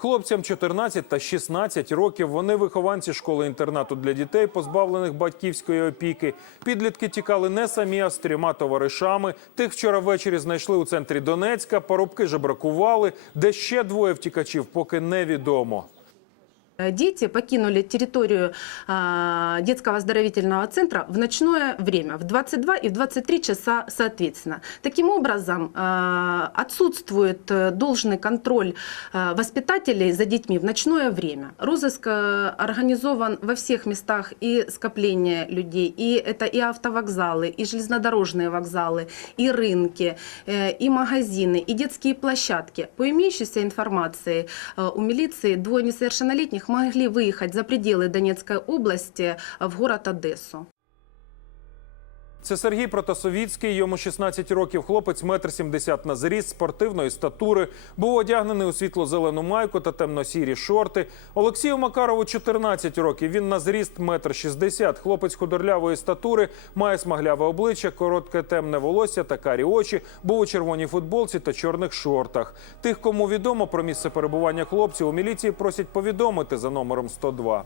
Хлопцям 14 та 16 років. Вони вихованці школи-інтернату для дітей, позбавлених батьківської опіки. Підлітки тікали не самі, а з трьома товаришами. Тих вчора ввечері знайшли у центрі Донецька. Парубки жебракували. Де ще двоє втікачів, поки невідомо. Э, Дети покинули территорию а, детского оздоровительного центра в ночное время, в 22 и в 23 часа соответственно. Таким образом, а, отсутствует э, должный контроль а, воспитателей за детьми в ночное время. Розыск э, организован во всех местах и скопления людей, и это и автовокзалы, и железнодорожные вокзалы, и рынки, и магазины, и детские площадки. По имеющейся информации, у милиции двое несовершеннолетних могли выехать за пределы Донецкой области в город Одессу. Це Сергій Протасовіцький, йому 16 років. Хлопець метр сімдесят на зріст, спортивної статури. Був одягнений у світло-зелену майку та темно-сірі шорти. Олексію Макарову 14 років. Він на зріст метр шістдесят. Хлопець худорлявої статури, має смагляве обличчя, коротке темне волосся та карі очі. Був у червоній футболці та чорних шортах. Тих, кому відомо про місце перебування хлопців, у міліції просять повідомити за номером 102.